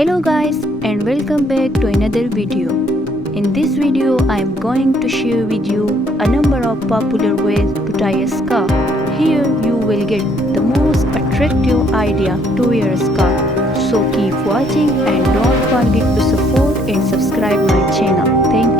Hello guys and welcome back to another video. In this video I am going to share with you a number of popular ways to tie a scarf. Here you will get the most attractive idea to wear a scarf. So keep watching and don't forget to support and subscribe my channel. Thank you.